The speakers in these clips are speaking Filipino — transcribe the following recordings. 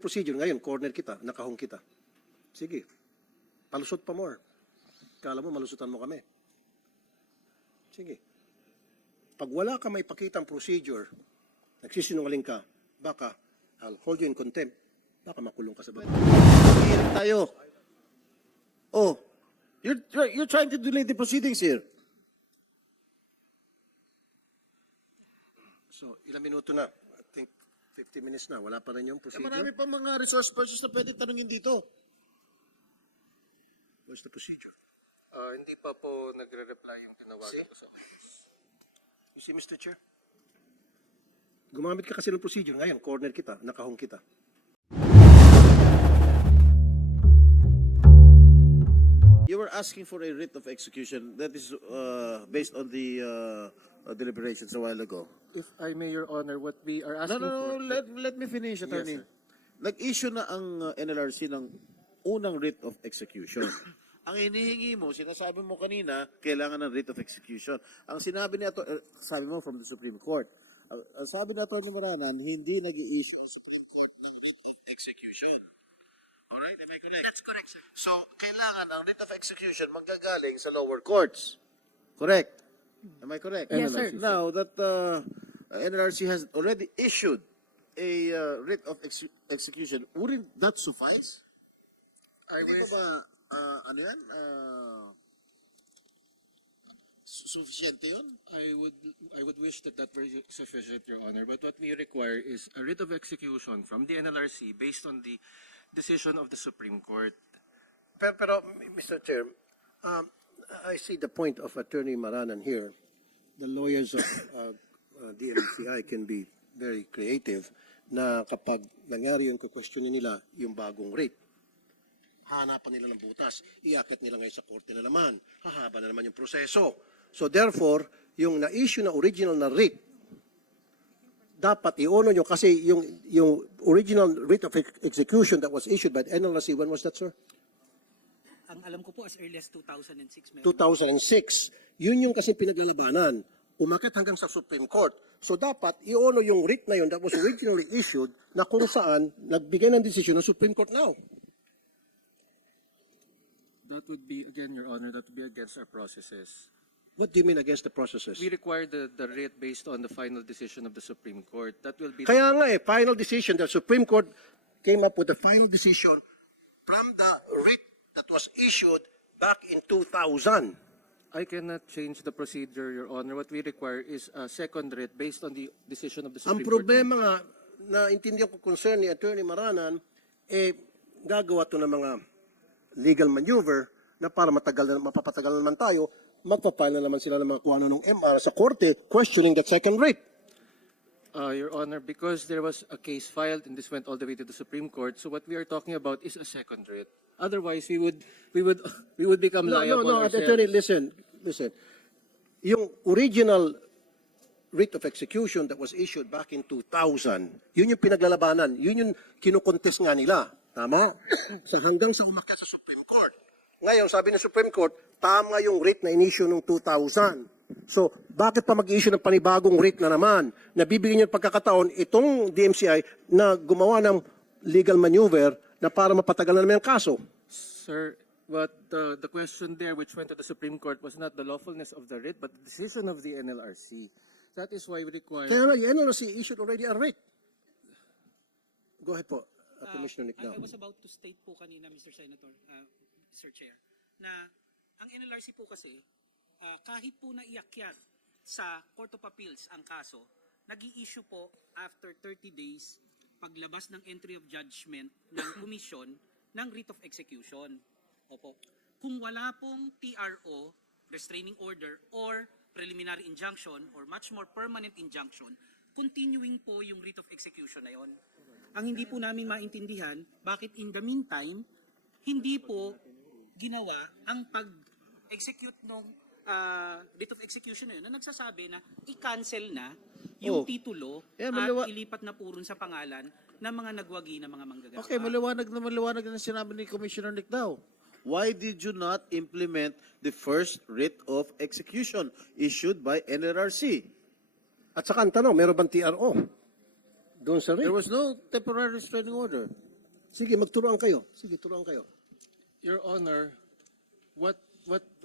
procedure. Ngayon, corner kita, nakahong kita. Sige, palusot pa more. Kala mo, malusutan mo kami. Sige. Pag wala ka may pakitang procedure, nagsisinungaling ka, baka I'll hold you in contempt, baka makulong ka sa baba. Hearing tayo. Oh, you're trying to delay the proceedings here. So, ilang minuto na? I think 50 minutes na. Wala pa rin yung procedure. Marami pa mga resource persons na pwede tanungin dito. What's the procedure? Hindi pa po nagre-reply yung tinawagan ko sa You see, Mr. Chair? Gumamit ka kasi ng procedure. Ngayon, corner kita, nakahong kita. You were asking for a writ of execution that is based on the deliberations a while ago. If I may, Your Honor, what we are No, asking for... let me finish, Attorney. Yes, sir. Nag-issue na ang NLRC ng unang writ of execution. Ang hinihingi mo, sinasabi mo kanina, kailangan ng writ of execution. Ang sinabi niya, sabi mo from the Supreme Court, ang sabi na Attorney Maranan, hindi nag-i-issue ang Supreme Court ng writ of execution. Alright, am I correct? That's correct, sir. So, kailangan ang writ of execution manggagaling sa lower courts. Correct? Am I correct? Yes, sir. Now that NLRC has already issued a writ of execution, wouldn't that suffice? I Hindi wish... pa ba, ano yan? Sufficiente yun? I would wish that that were sufficient, Your Honor. But what we require is a writ of execution from the NLRC based on the decision of the Supreme Court. Pero Mr. Chair, I see the point of Attorney Maranan here. The lawyers of DMCI can be very creative na kapag nangyari yung questionin nila yung bagong rate, hanapan nila ng butas, iakit nila ngayon sa korte na naman, hahaba na naman yung proseso. So therefore, yung na-issue na original na rate, dapat i-honor nyo kasi yung original writ of execution that was issued by the NLRC, when was that, sir? Ang alam ko po as early as 2006. 2006. Yun yung kasi pinaglalabanan. Umakit hanggang sa Supreme Court. So dapat i-honor yung writ na yun that was originally issued na kung saan nagbigay ng desisyon ng Supreme Court now. That would be, again, Your Honor, that would be against our processes. What do you mean against the processes? We require the writ based on the final decision of the Supreme Court. That will be... Kaya nga final decision. The Supreme Court came up with the final decision from the writ that was issued back in 2000. I cannot change the procedure, Your Honor. What we require is a second writ based on the decision of the Ang Supreme Court. problema nga, na intindihan ko concern ni Attorney Maranan, gagawa to ng mga legal maneuver na para mapapatagal na naman tayo, magpapile na naman sila ng mga kuwano ng MR sa korte questioning that second writ. Your Honor, because there was a case filed and this went all the way to the Supreme Court, so what we are talking about is a second writ. Otherwise, we would become liable ourselves. Attorney, listen. Yung original writ of execution that was issued back in 2000, yun yung pinaglalabanan, yun yung kinukontest nga nila. Tama? Hanggang sa umakyat sa Supreme Court. Ngayon, sabi ng Supreme Court, tama yung writ na in-issue noong 2000. So, bakit pa mag-issue ng panibagong writ na naman? Nabibigyan niyo ng pagkakataon itong DMCI na gumawa ng legal maneuver na para mapatagal na naman ang kaso. Sir, but the question there which went to the Supreme Court was not the lawfulness of the writ, but the decision of the NLRC. That is why we require... Kaya nga, yung NLRC issued already a writ. Go ahead po, Commissioner Nick Dao. I was about to state po kanina, Mr. Senator, Mr. Chair, na ang NLRC po kasi, kahit po naiakyat sa Court of Appeals ang kaso, nag-i-issue po after 30 days paglabas ng entry of judgment ng komisyon ng writ of execution. Opo. Kung wala pong TRO, restraining order, or preliminary injunction, or much more permanent injunction, continuing po yung writ of execution na yon. Ang hindi po namin maintindihan, bakit in the meantime, hindi po ginawa ang pag-execute ng writ of execution na yun, na nagsasabi na i-cancel na yung titulo at ilipat na purun sa pangalan ng mga nagwagi na mga manggagawa. Okay, maliwanag na sinabi ni Commissioner Nick Dao. Why did you not implement the first writ of execution issued by NLRC? At saka ang tanong, meron bang TRO? Doon sa writ. There was no temporary restraining order. Sige, magturuan kayo. Sige, turuan kayo. Your Honor, what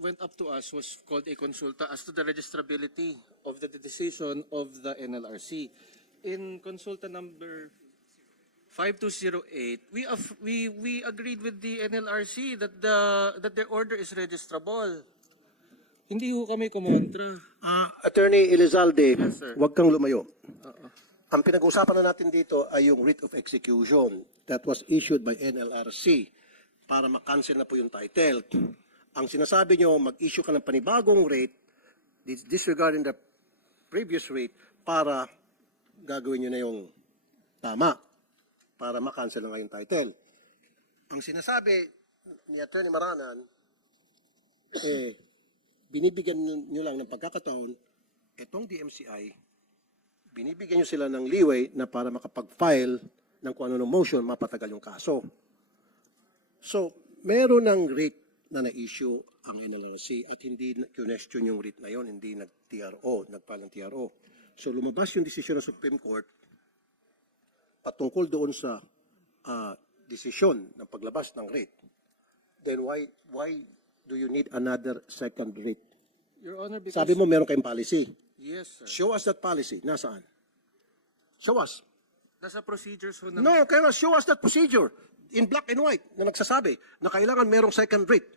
went up to us was called a consulta as to the registrability of the decision of the NLRC. In consulta number 5208, we agreed with the NLRC that the order is registrable. Hindi ho kami kumontra. Attorney Elizalde, Yes, sir. huwag kang lumayo. Ang pinag-uusapan na natin dito ay yung writ of execution that was issued by NLRC para makancel na po yung title. Ang sinasabi nyo, mag-issue ka ng panibagong rate, disregarding the previous rate, para gagawin nyo na yung tama, para makancel na nga yung title. Ang sinasabi ni Attorney Maranan, binibigyan nyo lang ng pagkakataon, itong DMCI, binibigyan nyo sila ng leeway na para makapag-file ng kung ano ng motion, mapatagal yung kaso. So, meron ng rate na na-issue ang NLRC at hindi question yung rate na yon, hindi nag-TRO, nag-file ng TRO. So, lumabas yung desisyon ng Supreme Court patungkol doon sa desisyon ng paglabas ng rate. Then why do you need another second rate? Your Honor, because... Sabi mo meron kayong policy. Yes, sir. Show us that policy. Nasaan? Show us. Nasa procedures ho ng... No, kaya show us that procedure in black and white na nagsasabi na kailangan merong second rate.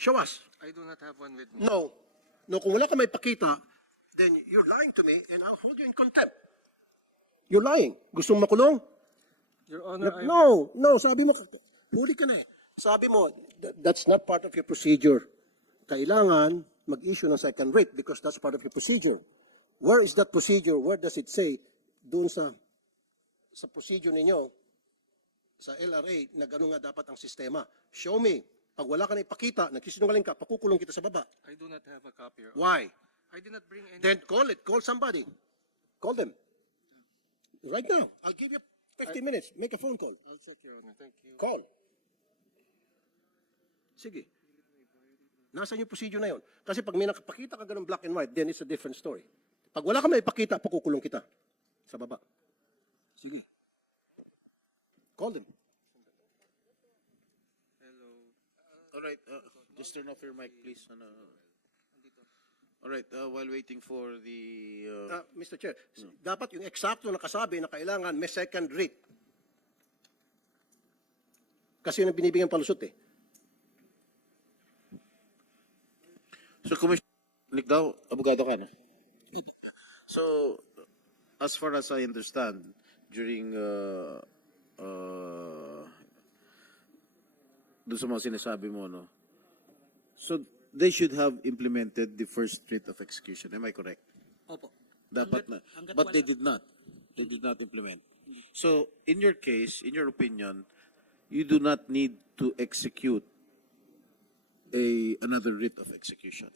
Show us. I do not have one with me. No. No, kung wala ka may pakita, then you're lying to me and I'll hold you in contempt. You're lying. Gusto mo makulong? Your Honor, No, sabi mo, huli ka na eh. Sabi mo, that's not part of your procedure. Kailangan mag-issue ng second rate because that's part of your procedure. Where is that procedure? Where does it say? Doon sa procedure ninyo, sa LRA, na gano'n nga dapat ang sistema. Show me. Pag wala ka na ipakita, nagsisinungaling ka, pakukulong kita sa baba. I do not have a copy, Your Honor. Why? I did not bring any... Then call it. Call somebody. Call them. Right now. I'll give you 50 minutes. Make a phone call. I'll check, Your Honor. Thank you. Call. Sige. Nasaan yung procedure na yun? Kasi pag may nakapakita ka ganun black and white, then it's a different story. Pag wala ka may ipakita, pakukulong kita sa baba. Sige. Call them. Hello. All right, just turn off your mic, please. All right, while waiting for the... Mr. Chair, dapat yung eksakto na kasabi na kailangan may second rate. Kasi yun ang binibigyan palusot eh. So, Commissioner Nick daw, abogado ka, no? So, as far as I understand, during doon sa mga sinasabi mo, no? So, they should have implemented the first rate of execution. Am I correct? Opo. Dapat na. Hanggat But they wala. did not. They did not implement. So, in your case, in your opinion, you do not need to execute another writ of execution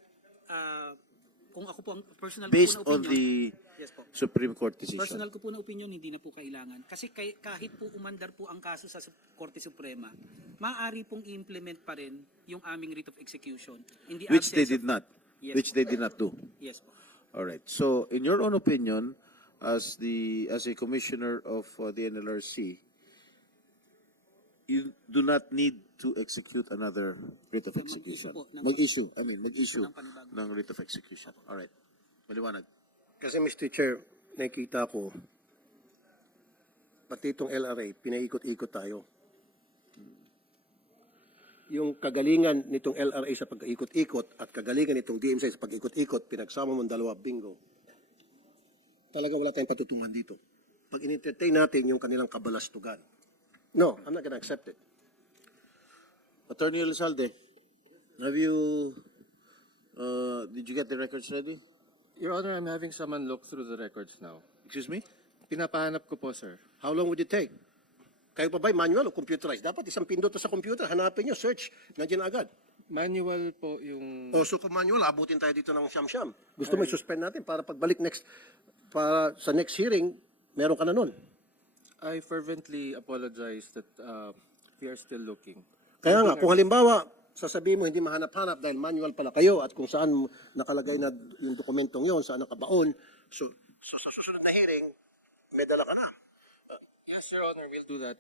Kung ako po ang personal based ko po na on opinion, the yes po. Supreme Court decision. Personal ko po na opinion, hindi na po kailangan. Kasi kahit po umandar po ang kaso sa Korte Suprema, maaari pong i-implement pa rin yung aming writ of execution. In the Which they absence did of- not. Yes Which po. they did not do. Yes po. All right. So, in your own opinion, as a commissioner of the NLRC, you do not need to execute another writ of execution. po ng- Mag-issue ng panibagong- ng writ of execution. All right. Maliwanag. Kasi Mr. Chair, nakikita ko, pati itong LRA, pinaikot-ikot tayo. Yung kagalingan nitong LRA sa pag-ikot-ikot at kagalingan nitong DMCI sa pag-ikot-ikot, pinagsama mo ang dalawa, bingo. Talaga wala tayong patutungan dito. Pag in-entertain natin yung kanilang kabalastugan. No, I'm not gonna accept it. Attorney Elizalde, have you, did you get the records ready? Your Honor, I'm having someone look through the records now. Excuse me? Pinapahanap ko po, sir. How long would it take? Kayo pa ba'y manual o computerized? Dapat isang pindot sa computer, hanapin nyo, search, nandiyan agad. Manual po yung... O so kung manual, abutin tayo dito ng siyam-siyam. Gusto mo i-suspend natin para pagbalik para sa next hearing, meron ka na nun. I fervently apologize that we are still looking. Kaya nga, kung halimbawa, sasabihin mo hindi mahanap-hanap dahil manual pala kayo at kung saan nakalagay na yung dokumentong yon, saan nakabaon, so sa susunod na hearing, may dala ka na. Yes, Your Honor, we'll do that.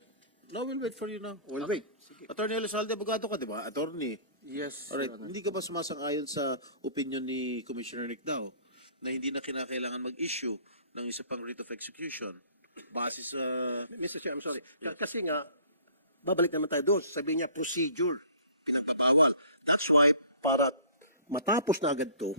No, we'll wait for you now. We'll wait. Sige. Attorney Elizalde, abogado ka, di ba? Attorney. Yes, Alright, Your Honor. hindi ka ba sumasang-ayon sa opinion ni Commissioner Nick Dao na hindi na kinakailangan mag-issue ng isa pang writ of execution base sa... Mr. Chair, I'm sorry. Kasi nga, babalik naman tayo doon. Sabi niya, procedure. Pinagbabawal. That's why, para matapos na agad to,